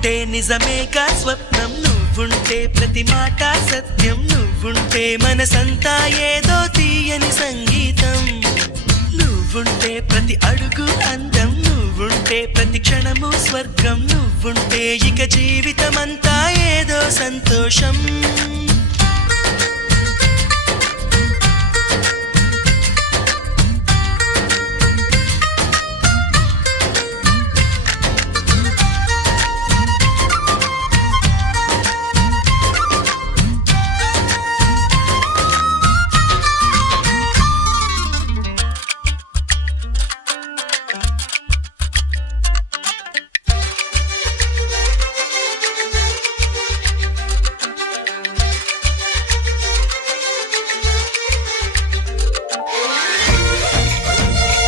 నువ్వుంటే నిజమేగా స్వప్నం, నువ్వుంటే ప్రతి మాట సత్యం, నువ్వుంటే మనసంతా ఏదో తీయని సంగీతం, నువ్వుంటే ప్రతి అడుగు అందం, నువ్వుంటే ప్రతి క్షణము స్వర్గం, నువ్వుంటే ఇక జీవితమంతా ఏదో సంతోషం.